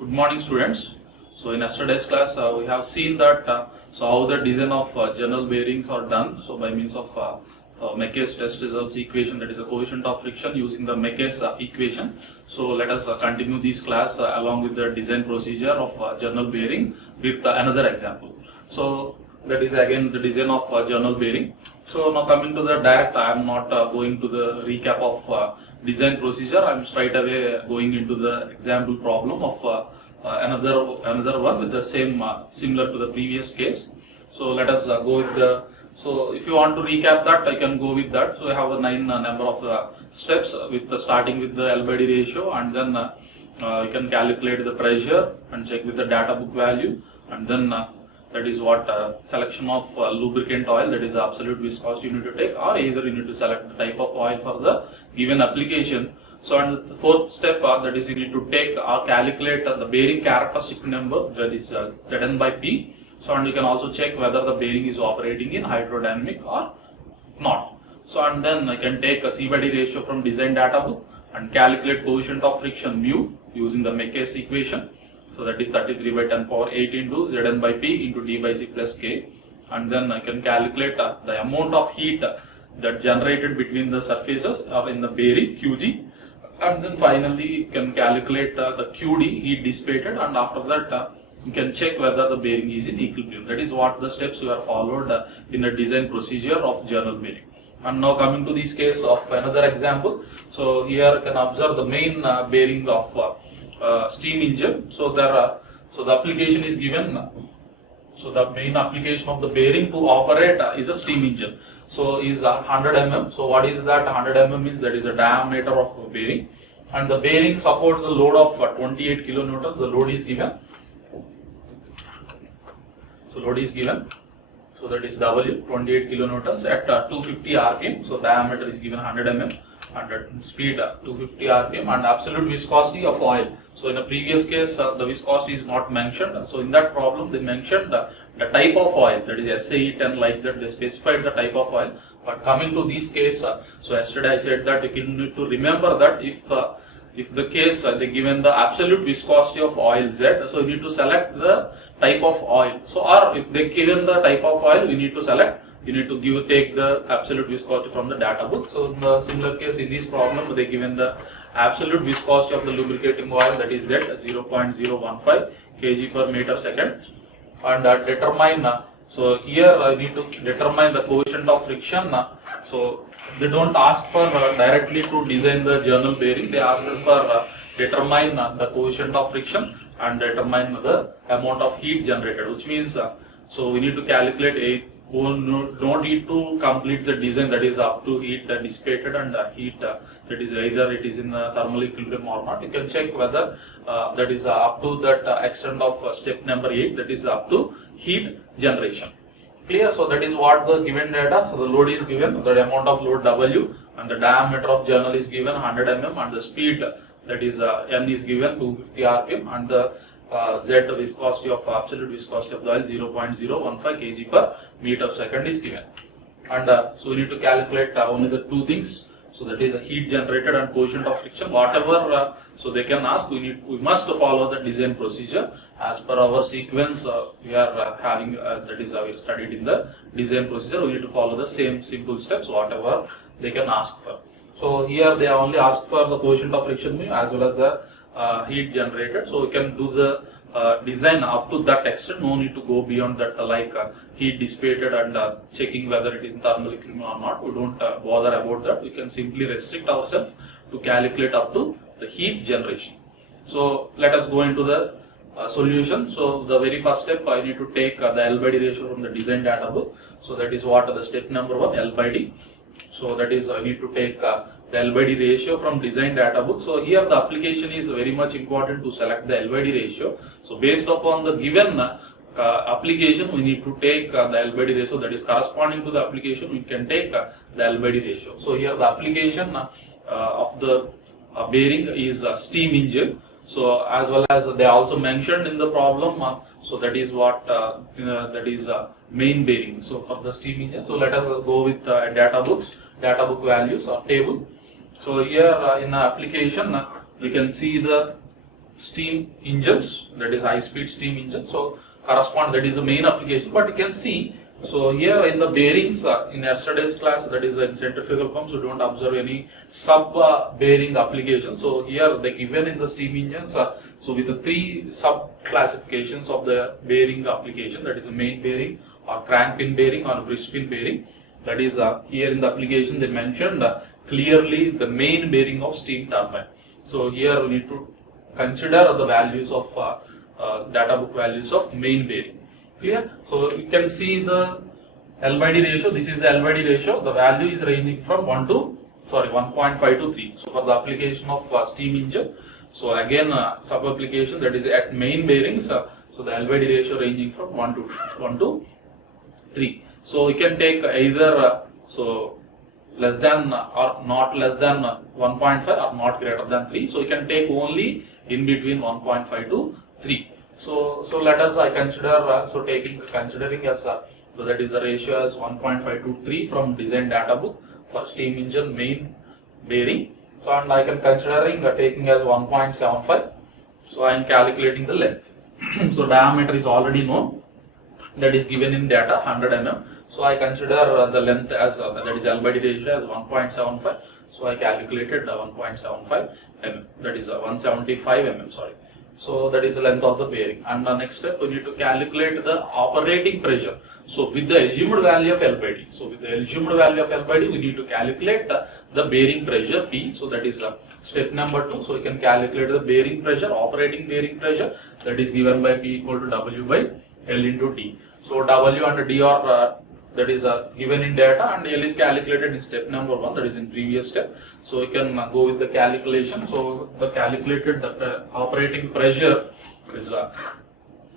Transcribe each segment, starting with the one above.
Good morning, students. So in yesterday's class, we have seen that how the design of journal bearings are done. So by means of Meckes test results equation, that is a coefficient of friction using the Meckes equation. So let us continue this class along with the design procedure of journal bearing with another example. So that is again the design of journal bearing. So now coming to the direct, I am not going to the recap of design procedure. I am straight away going into the example problem of another one with the same similar to the previous case. So let us go with the. So if you want to recap that, I can go with that. So I have a 9 number of steps with starting with the L/D ratio, and then you can calculate the pressure and check with the data book value, and then that is what selection of lubricant oil, that is the absolute viscosity you need to take, or either you need to select the type of oil for the given application. So and the fourth step that is you need to take or calculate the bearing characteristic number, that is Zn by P. So and you can also check whether the bearing is operating in hydrodynamic or not. So and then I can take a C/D ratio from design data book and calculate coefficient of friction mu using the Meckes equation. So that is 33 by 10 power 8 into Zn by P into d by C plus K, and then I can calculate the amount of heat that generated between the surfaces or in the bearing Qg, and then finally you can calculate the Qd, heat dissipated, and after that you can check whether the bearing is in equilibrium. That is what the steps we are followed in the design procedure of journal bearing. And now coming to this case of another example. So here you can observe the main bearing of steam engine. So so the application is given. So the main application of the bearing to operate is a steam engine. So is 100 mm. So what is that? 100 mm means that is a diameter of a bearing, and the bearing supports the load of 28 kilonewtons. The load is given. So load is given. So that is W, 28 kilonewtons at 250 rpm. So diameter is given 100 mm. And speed 250 rpm, and absolute viscosity of oil. So in a previous case the viscosity is not mentioned. So in that problem they mentioned the type of oil, that is SAE 10, like that they specified the type of oil. But coming to this case, so yesterday I said that you need to remember that if the case they given the absolute viscosity of oil Z, so you need to select the type of oil. So or if they given the type of oil, you need to select. You need to take the absolute viscosity from the data book. So in the similar case, in this problem, they given the absolute viscosity of the lubricating oil, that is Z, 0.015 kg per meter second, and determine. So here I need to determine the coefficient of friction. So they don't ask for directly to design the journal bearing. They ask for determine the coefficient of friction and determine the amount of heat generated, which means so we need to calculate don't need to complete the design, that is up to heat dissipated and heat that is either it is in thermal equilibrium or not. You can check whether that is up to that extent of step number 8, that is up to heat generation. Clear? So that is what the given data. So the load is given, the amount of load W, and the diameter of journal is given 100 mm, and the speed, that is N, is given 250 rpm, and the Z, the viscosity of absolute viscosity of the oil, 0.015 kg per meter second is given. And so we need to calculate only the two things. So that is a heat generated and coefficient of friction. Whatever so they can ask, we must follow the design procedure as per our sequence. We are having that is we studied in the design procedure. We need to follow the same simple steps whatever they can ask for. So here they only ask for the coefficient of friction mu as well as the heat generated. So we can do the design up to that extent. No need to go beyond that, like heat dissipated and checking whether it is in thermal equilibrium or not. We don't bother about that. We can simply restrict ourselves to calculate up to the heat generation. So let us go into the solution. So the very first step, I need to take the L/D ratio from the design data book. So that is what the step number 1, L/D. So that is I need to take the L/D ratio from design data book. So here the application is very much important to select the L/D ratio. So based upon the given application, we need to take the L/D ratio that is corresponding to the application. We can take the L/D ratio. So here the application of the bearing is steam engine. So as well as they also mentioned in the problem. So that is what that is main bearing. So for the steam engine. So let us go with data book values or table. So here in the application we can see the steam engines, that is high speed steam engine. So correspond, that is the main application. But you can see, so here in the bearings, in yesterday's class, that is in centrifugal pumps, you don't observe any sub bearing application. So here they given in the steam engines, so with the three sub classifications of the bearing application, that is a main bearing or crank pin bearing or bridge pin bearing. That is here in the application they mentioned clearly the main bearing of steam turbine. So here we need to consider the values of data book values of main bearing. Clear? So you can see the L by D ratio. This is the L by D ratio. The value is ranging from 1.5 to 3. So for the application of steam engine. So again sub application, that is at main bearings. So the L by D ratio ranging from 1 to 3. So you can take either so less than or not less than 1.5 or not greater than 3. So you can take only in between 1.5 to 3. So let us consider considering as so that is the ratio as 1.5 to 3 from design data book for steam engine main bearing. So and I can considering taking as 1.75. So I am calculating the length. So diameter is already known, that is given in data 100 mm. So I consider the length as that is L by D ratio as 1.75. So I calculated 1.75 mm, that is 175 mm, sorry. So that is the length of the bearing. And the next step, we need to calculate the operating pressure. So with the assumed value of L by D. So with the assumed value of L by D, we need to calculate the bearing pressure P. So that is step number 2. So we can calculate the bearing pressure, operating bearing pressure, that is given by P equal to W by L into D. So W and D are that is given in data, and L is calculated in step number 1, that is in previous step. So we can go with the calculation. So the calculated operating pressure is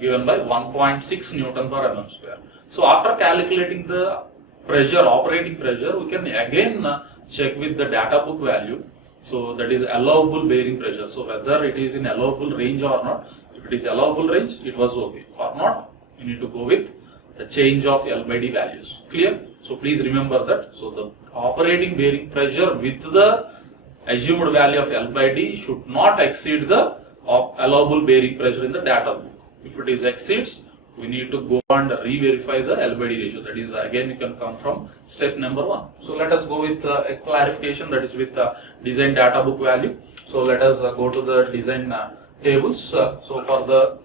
given by 1.6 Newton per mm square. So after calculating the pressure, operating pressure, we can again check with the data book value. So that is allowable bearing pressure. So whether it is in allowable range or not. If it is allowable range, it was okay. Or not, you need to go with the change of L by D values. Clear? So please remember that. So the operating bearing pressure with the assumed value of L by D should not exceed the allowable bearing pressure in the data book. If it is exceeds, we need to go and re-verify the L by D ratio. That is again you can come from step number 1. So let us go with a clarification, that is with the design data book value. So let us go to the design tables. So for the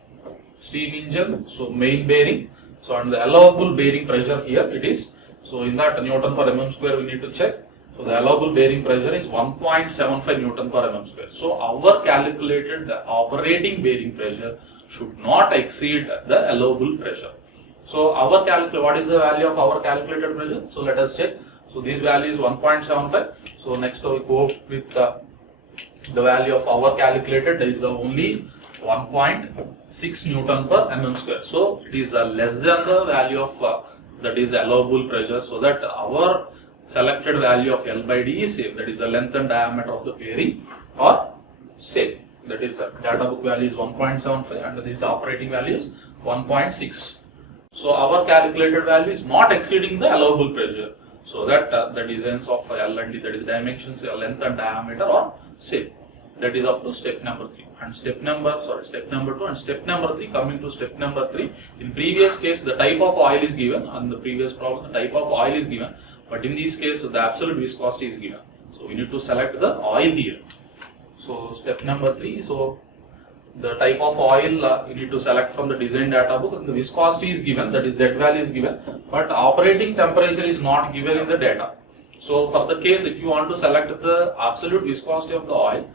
steam engine, so main bearing. So and the allowable bearing pressure here it is. So in that Newton per mm square we need to check. So the allowable bearing pressure is 1.75 Newton per mm square. So our calculated operating bearing pressure should not exceed the allowable pressure. So our what is the value of our calculated pressure? So let us check. So this value is 1.75. So next we go with the value of our calculated is only 1.6 Newton per mm square. So it is less than the value of that is allowable pressure. So that our selected value of L by D is safe. That is the length and diameter of the bearing are safe. That is the data book value is 1.75 and this operating value is 1.6. So our calculated value is not exceeding the allowable pressure. So that the designs of L and D, that is dimensions, length and diameter are safe. That is up to step number 3. And step number 2 and step number 3, coming to step number 3. In previous case the type of oil is given, and the previous problem the type of oil is given, but in this case the absolute viscosity is given. So we need to select the oil here. So step number 3, so the type of oil you need to select from the design data book, and the viscosity is given, that is Z value is given, but operating temperature is not given in the data. So for the case if you want to select the absolute viscosity of the oil,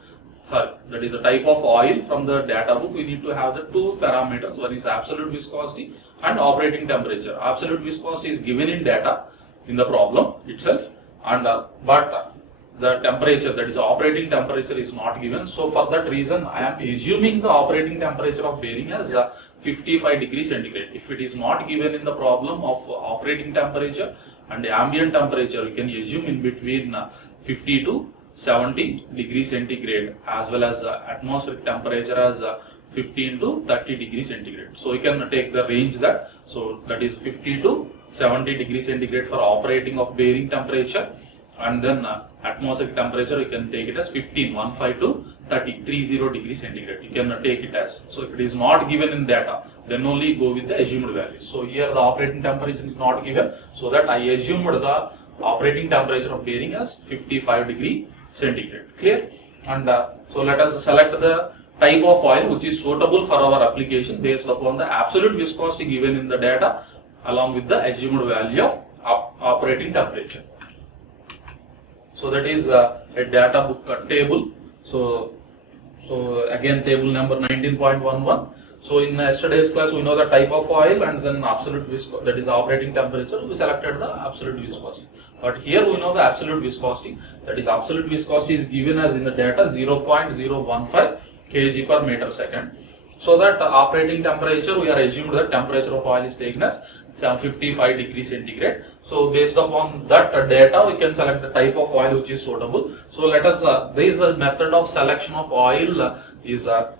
that is the type of oil from the data book, we need to have the two parameters. One is absolute viscosity and operating temperature. Absolute viscosity is given in data in the problem itself, and but the temperature, that is operating temperature, is not given. So for that reason I am assuming the operating temperature of bearing as 55 degrees centigrade. If it is not given in the problem of operating temperature and the ambient temperature, we can assume in between 50 to 70 degrees centigrade, as well as atmospheric temperature as 15 to 30 degrees centigrade. So you can take the range that, so that is 50 to 70 degrees centigrade for operating of bearing temperature, and then atmospheric temperature you can take it as 15 to 30 degrees centigrade. You can take it as. So if it is not given in data, then only go with the assumed value. So here the operating temperature is not given, so that I assumed the operating temperature of bearing as 55 degree centigrade. Clear? And so let us select the type of oil which is suitable for our application based upon the absolute viscosity given in the data along with the assumed value of operating temperature. So that is a data book table. So again table number 19.11. So in yesterday's class we know the type of oil and then absolute viscosity, that is operating temperature. We selected the absolute viscosity. But here we know the absolute viscosity, that is absolute viscosity is given as in the data 0.015 kg per meter second. So that operating temperature, we are assumed that temperature of oil is taken as 55 degrees centigrade. So based upon that data, we can select the type of oil which is suitable. So let us, there is a method of selection of oil is that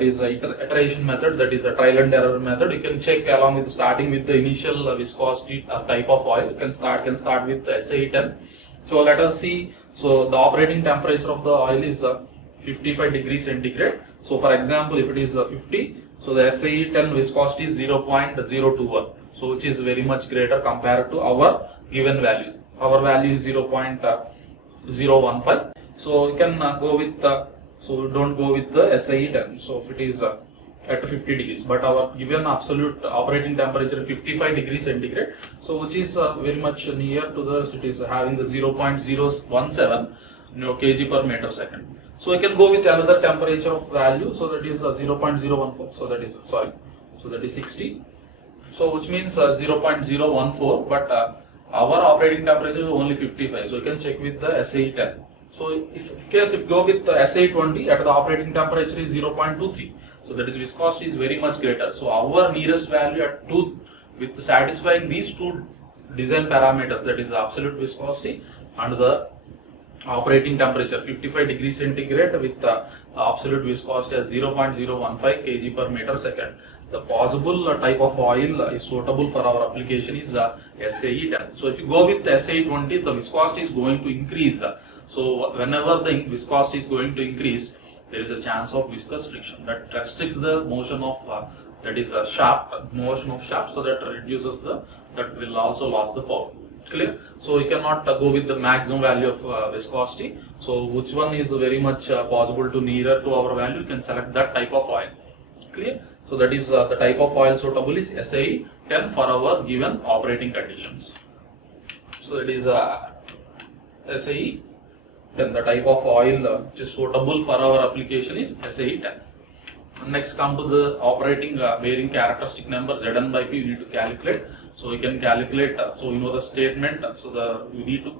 is a iteration method, that is a trial and error method. You can check along with starting with the initial viscosity type of oil. You can start with SAE 10. So let us see. So the operating temperature of the oil is 55 degrees centigrade. So for example, if it is 50, so the SAE 10 viscosity is 0.021. So which is very much greater compared to our given value. Our value is 0.015. So you can go with so don't go with the SAE 10. So if it is at 50 degrees, but our given absolute operating temperature 55 degrees centigrade. So which is very much near to the, it is having the 0.017 kg per meter second. So I can go with another temperature of value. So that is 0.014. So that is so that is 60. So which means 0.014. But our operating temperature is only 55. So you can check with the SAE 10. So if go with the SAE 20, at the operating temperature is 0.23. So that is viscosity is very much greater. So our nearest value at 2 with satisfying these two design parameters, that is the absolute viscosity and the operating temperature 55 degrees centigrade with the absolute viscosity as 0.015 kg per meter second. The possible type of oil is suitable for our application is SAE 10. So if you go with the SAE 20, the viscosity is going to increase. So whenever the viscosity is going to increase, there is a chance of viscous friction that restricts the motion of that is a motion of shaft, so that reduces that will also lose the power. Clear? So you cannot go with the maximum value of viscosity. So which one is very much possible to nearer to our value, you can select that type of oil. Clear? So that is the type of oil suitable is SAE 10 for our given operating conditions. So it is SAE 10, the type of oil which is suitable for our application is SAE 10. Next come to the operating bearing characteristic number Zn by P, you need to calculate. So we can calculate, so you know the statement, so you need to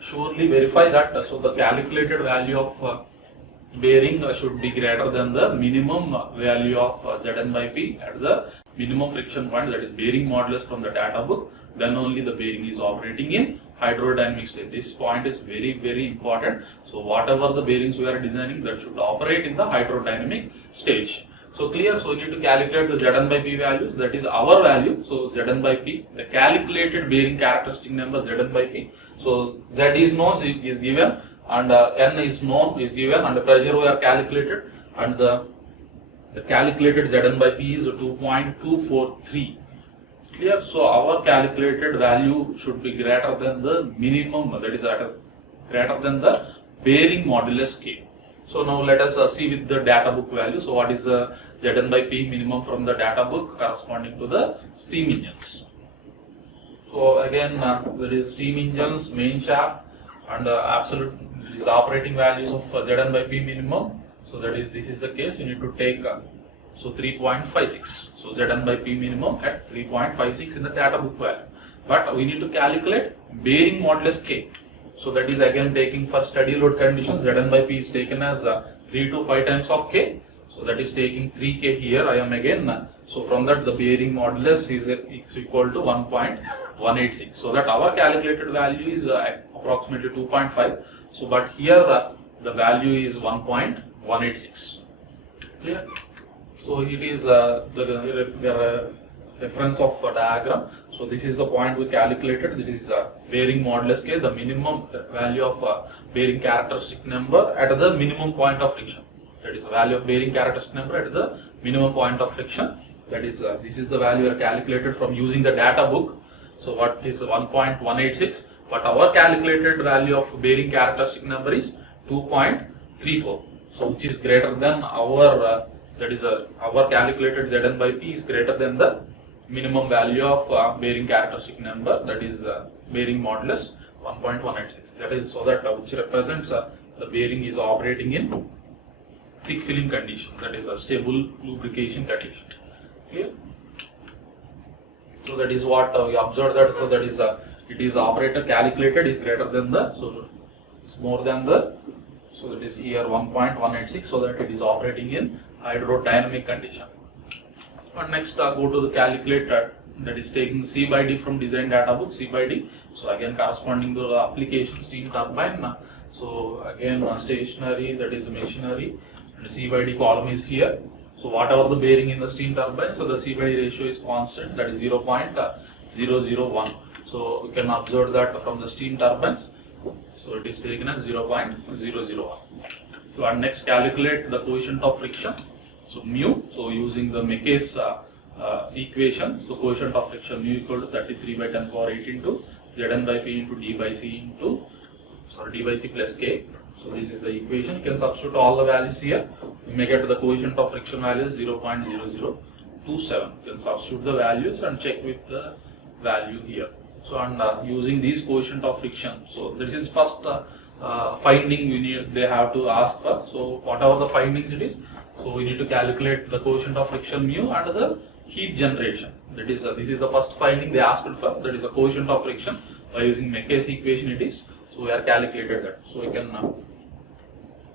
surely verify that, so the calculated value of bearing should be greater than the minimum value of Zn by P at the minimum friction point, that is bearing modulus from the data book. Then only the bearing is operating in hydrodynamic state. This point is very, very important. So whatever the bearings we are designing, that should operate in the hydrodynamic stage. So clear? So you need to calculate the Zn by P values, that is our value. So Zn by P, the calculated bearing characteristic number Zn by P. So Z is known, is given, and N is known, is given, and the pressure we are calculated, and the calculated Zn by P is 2.243. Clear? So our calculated value should be greater than the minimum, that is greater than the bearing modulus K. So now let us see with the data book value. So what is the Zn by P minimum from the data book corresponding to the steam engines? So again, there is steam engines, main shaft, and absolute is operating values of Zn by P minimum. So that is, this is the case. You need to take so 3.56. So Zn by P minimum at 3.56 in the data book value. But we need to calculate bearing modulus K. So that is again taking for steady load conditions, Zn by P is taken as 3 to 5 times of K. So that is taking 3K here. I am again. So from that the bearing modulus is equal to 1.186. So that our calculated value is approximately 2.5. So but here the value is 1.186. Clear? So it is reference of diagram. So this is the point we calculated. This is bearing modulus K, the minimum value of bearing characteristic number at the minimum point of friction. That is the value of bearing characteristic number at the minimum point of friction. That is this is the value calculated from using the data book. So what is 1.186, but our calculated value of bearing characteristic number is 2.34. So which is greater than our that is our calculated Zn by P is greater than the minimum value of bearing characteristic number, that is bearing modulus 1.186. That is so that which represents the bearing is operating in thick film condition, that is a stable lubrication condition. Clear? So that is what we observed that. So that is it is operator calculated is greater than the, so it's more than the, so that is here 1.186, so that it is operating in hydrodynamic condition. And next go to the calculator, that is taking C by D from design data book, C by D. So again corresponding to the application steam turbine. So again stationary, that is machinery, and C by D column is here. So whatever the bearing in the steam turbine, so the C by D ratio is constant, that is 0.001. So we can observe that from the steam turbines. So it is taken as 0.001. So and next calculate the coefficient of friction. So mu, so using the Mecker's equation, so coefficient of friction mu equal to 33 by 10 power 8 into Zn by P into D by C into, D by C plus K. So this is the equation. You can substitute all the values here. You may get the coefficient of friction value is 0.0027. You can substitute the values and check with the value here. So and using these coefficient of friction, so this is first finding they have to ask for. So whatever the findings it is, so we need to calculate the coefficient of friction mu and the heat generation. That is this is the first finding they asked for. That is a coefficient of friction by using Mecker's equation it is. So we are calculated that. So we can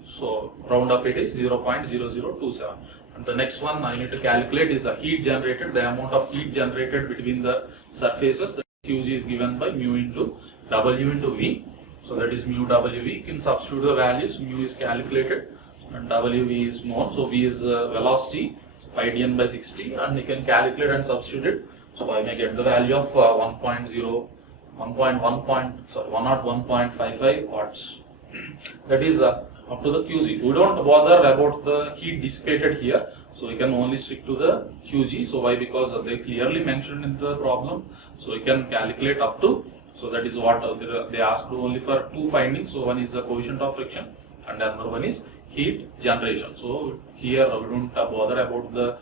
so round up it is 0.0027. And the next one I need to calculate is the heat generated, the amount of heat generated between the surfaces. The Qg is given by mu into W into V. So that is mu WV. You can substitute the values. Mu is calculated and WV is known. So V is velocity, pi dn by 60, and you can calculate and substitute it. So I may get the value of 101.55 watts. That is up to the Qg. We don't bother about the heat dissipated here. So we can only stick to the Qg. So why? Because they clearly mentioned in the problem. So we can calculate up to. So that is what they asked only for two findings. So one is the coefficient of friction and another one is heat generation. So here we don't bother about the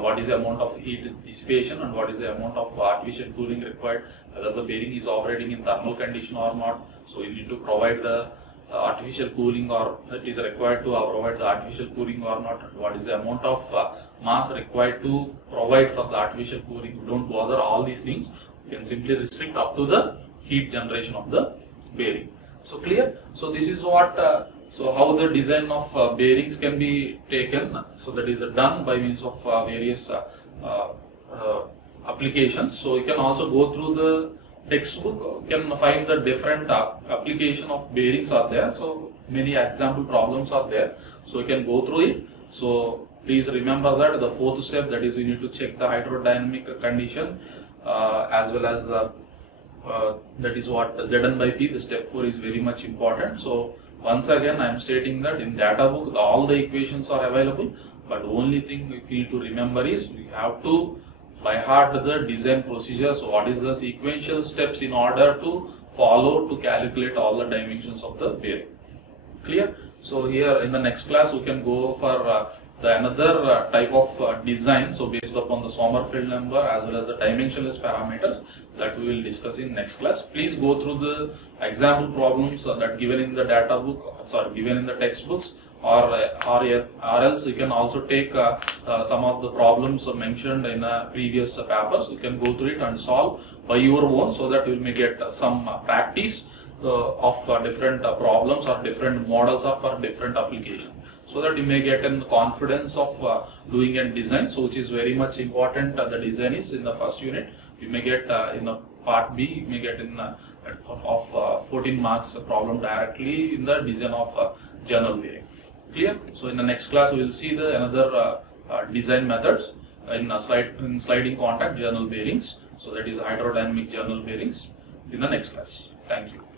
what is the amount of heat dissipation and what is the amount of artificial cooling required, whether the bearing is operating in thermal condition or not. So you need to provide the artificial cooling, or it is required to provide the artificial cooling or not. What is the amount of mass required to provide for the artificial cooling? We don't bother all these things. You can simply restrict up to the heat generation of the bearing. So clear? So this is what so how the design of bearings can be taken. So that is done by means of various applications. So you can also go through the textbook, you can find the different application of bearings are there. So many example problems are there. So you can go through it. So please remember that the fourth step, that is we need to check the hydrodynamic condition as well as that is what Zn by P, the step 4 is very much important. So once again I am stating that in data book all the equations are available, but the only thing we need to remember is we have to by heart the design procedure. So what is the sequential steps in order to follow to calculate all the dimensions of the bearing. Clear? So here in the next class we can go for the another type of design, so based upon the Sommerfeld number as well as the dimensionless parameters, that we will discuss in next class. Please go through the example problems that given in the data book, given in the textbooks, or else you can also take some of the problems mentioned in previous papers. You can go through it and solve by your own, so that you may get some practice of different problems or different models of for different applications, so that you may get in confidence of doing a design. So which is very much important. The design is in the first unit. You may get in the part B, you may get in of 14 marks problem directly in the design of general bearing. Clear? So in the next class we will see the another design methods in sliding contact journal bearings. So that is hydrodynamic journal bearings in the next class. Thank you.